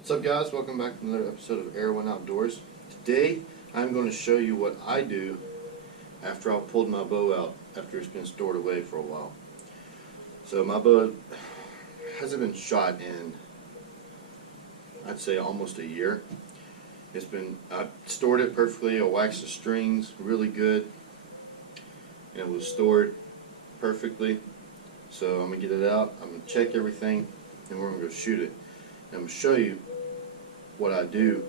What's up, guys? Welcome back to another episode of Air1 Outdoors. Today I'm going to show you what I do after I've pulled my bow out after it's been stored away for a while. So my bow hasn't been shot in, I'd say, almost a year. I stored it perfectly. I waxed the strings really good, and it was stored perfectly. So I'm going to get it out, I'm going to check everything, and we're going to go shoot it. And I'm going to show you what I do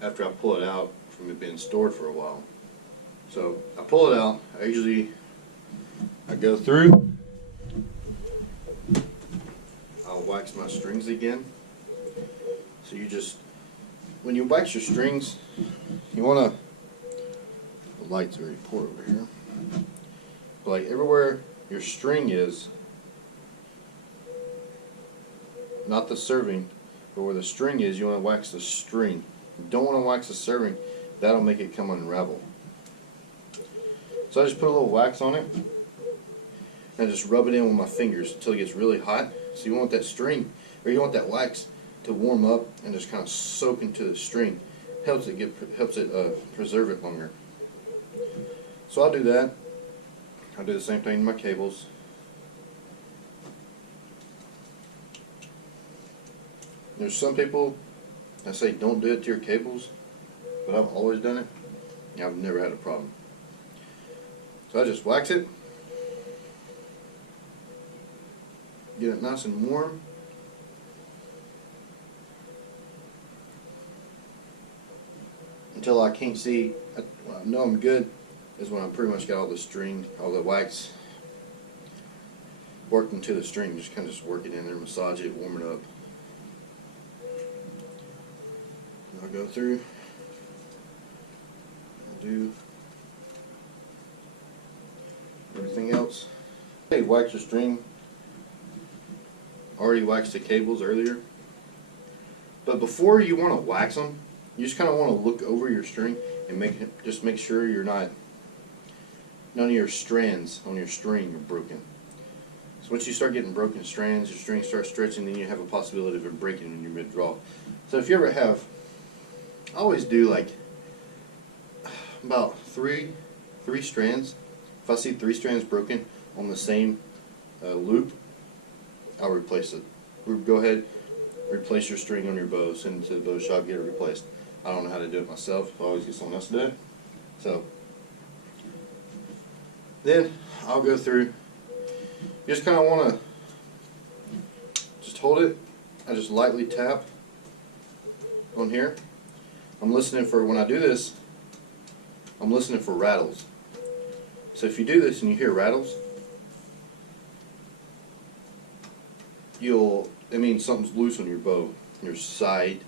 after I pull it out from it being stored for a while. So I pull it out. I go through, I'll wax my strings again. So when you wax your strings, you want to, the light's very poor over here, but like everywhere your string is, not the serving, but where the string is, you want to wax the string. You don't want to wax the serving. That'll make it come unravel. So I just put a little wax on it and just rub it in with my fingers until it gets really hot. So you want that string, or you want that wax to warm up and just kind of soak into the string. Helps it preserve it longer. So I'll do that. I'll do the same thing to my cables. There's some people that say don't do it to your cables, but I've always done it, and I've never had a problem. So I just wax it, get it nice and warm, until I can't see. When I know I'm good is when I pretty much got all the string, all the wax worked into the string. Just kind of just work it in there, massage it, warm it up. I'll go through, I'll do everything else. Hey, wax the string. Already waxed the cables earlier. But before you want to wax them, you just kind of want to look over your string and make sure none of your strands on your string are broken. So once you start getting broken strands, your string starts stretching, then you have a possibility of it breaking in your mid-draw. So if you ever have, I always do like about three strands. If I see 3 strands broken on the same loop, I'll replace it. Go ahead, replace your string on your bow, send it to the bow shop, get it replaced. I don't know how to do it myself, so I always get someone else to do it. So then I'll go through. You just kind of want to just hold it. I just lightly tap on here. I'm listening for, when I do this, I'm listening for rattles. So if you do this and you hear rattles, it means something's loose on your bow, your sight,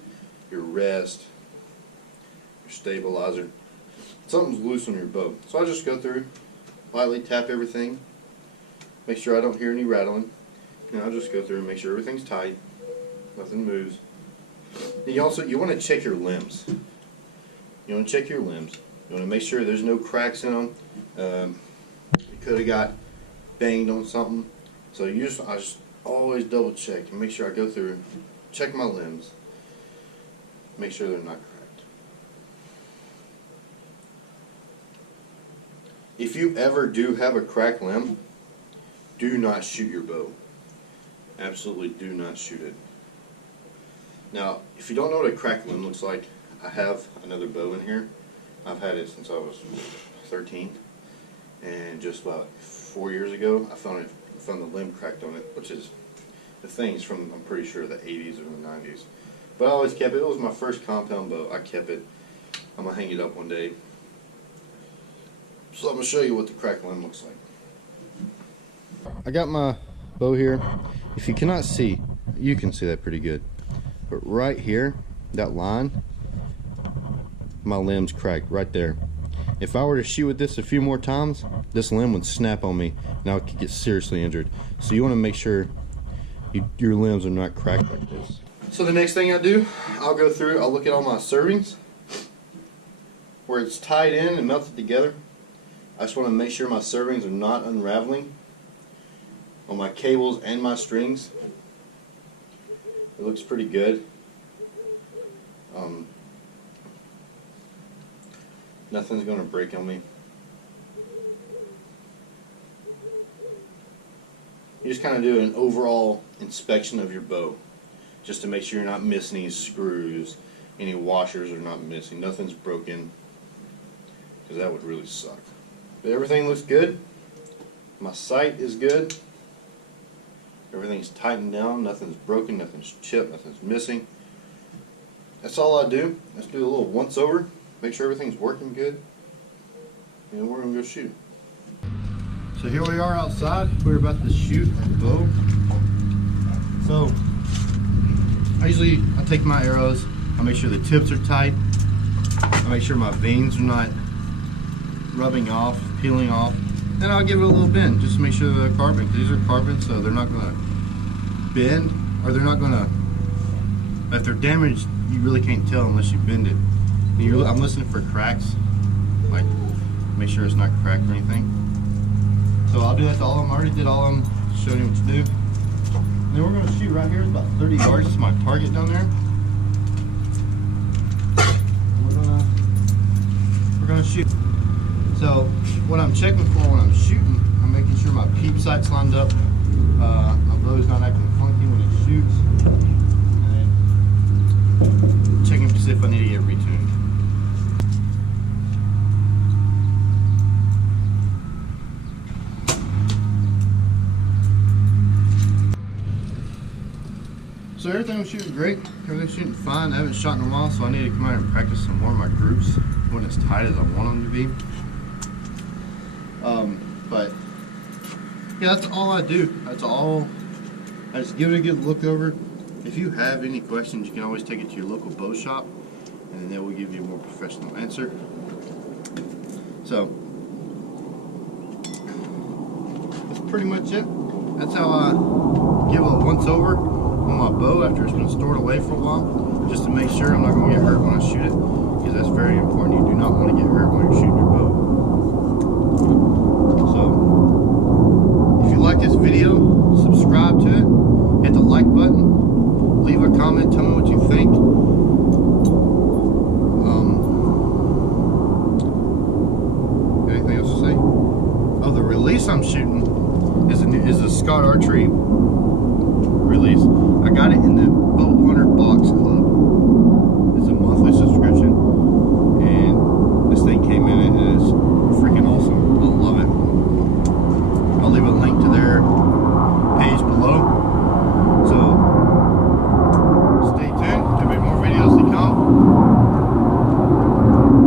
your rest, your stabilizer. Something's loose on your bow. So I just go through, lightly tap everything, make sure I don't hear any rattling, and I'll just go through and make sure everything's tight, nothing moves. You want to check your limbs. You want to check your limbs. You want to make sure there's no cracks in them. You could have got banged on something. So I just always double check and make sure I go through, check my limbs, make sure they're not cracked. If you ever do have a cracked limb, do not shoot your bow. Absolutely do not shoot it. Now, if you don't know what a cracked limb looks like, I have another bow in here. I've had it since I was 13, and just about 4 years ago, I found the limb cracked on it, which is, the thing's from, I'm pretty sure, the 80s or the 90s. But I always kept it. It was my first compound bow. I kept it. I'm going to hang it up one day. So I'm going to show you what the cracked limb looks like. I got my bow here. If you cannot see, you can see that pretty good. But right here, that line, my limb's cracked right there. If I were to shoot with this a few more times, this limb would snap on me and I could get seriously injured. So you want to make sure your limbs are not cracked like this. So the next thing I do, I'll go through, I'll look at all my servings where it's tied in and melted together. I just want to make sure my servings are not unraveling on my cables and my strings. It looks pretty good. Nothing's going to break on me. You just kind of do an overall inspection of your bow, just to make sure you're not missing any screws, any washers are not missing, nothing's broken, because that would really suck. But everything looks good. My sight is good. Everything's tightened down, nothing's broken, nothing's chipped, nothing's missing. That's all I do. Let's do a little once over, make sure everything's working good, and we're going to go shoot. So here we are outside. We're about to shoot our bow. So I take my arrows, I make sure the tips are tight, I make sure my vanes are not rubbing off, peeling off, and I'll give it a little bend just to make sure they're carbon, because these are carbon, so they're not going to bend, or they're not going to, if they're damaged, you really can't tell unless you bend it. I'm listening for cracks, like make sure it's not cracked or anything. So I'll do that to all of them. I already did all of them, showed you what to do. And then we're going to shoot right here. It's about 30 yards. This is my target down there. We're gonna shoot. So what I'm checking for when I'm shooting, I'm making sure my peep sight's lined up. My bow's not acting funky when it shoots. And then checking to see if I need to get retuned. So everything was shooting great, everything's shooting fine. I haven't shot in a while, so I need to come out and practice some more of my groups when as tight as I want them to be. But yeah, that's all I do. That's all. I just give it a good look over. If you have any questions, you can always take it to your local bow shop, and then they will give you a more professional answer. So that's pretty much it. That's how I give a once over on my bow after it's been stored away for a while, just to make sure I'm not going to get hurt when I shoot it, because that's very important. You do not want to get hurt when you're shooting your bow. So if you like this video, subscribe to it, hit the like button, leave a comment, tell me what you think. Anything else to say? Oh, the release I'm shooting is a Scott Archery release. I got it in the Bow Hunter Box Club. It's a monthly subscription, and this thing came in and it's freaking awesome. I love it. I'll leave a link to their page below. So stay tuned. There'll be more videos to come.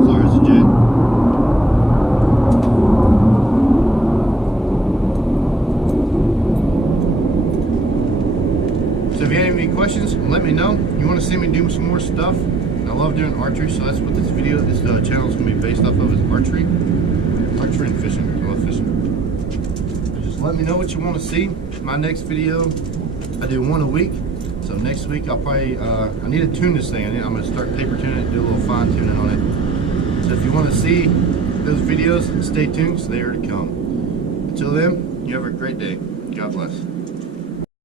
Sorry, it's a jet. So if you have any questions, let me know. You want to see me do some more stuff? I love doing archery, so that's what this channel is going to be based off of, is archery and fishing. I love fishing. So just let me know what you want to see. My next video, I do one a week. So next week I'll probably, I need to tune this thing. I'm going to start paper tuning it, do a little fine tuning on it. So if you want to see those videos, stay tuned, because they are to come. Until then, you have a great day. God bless.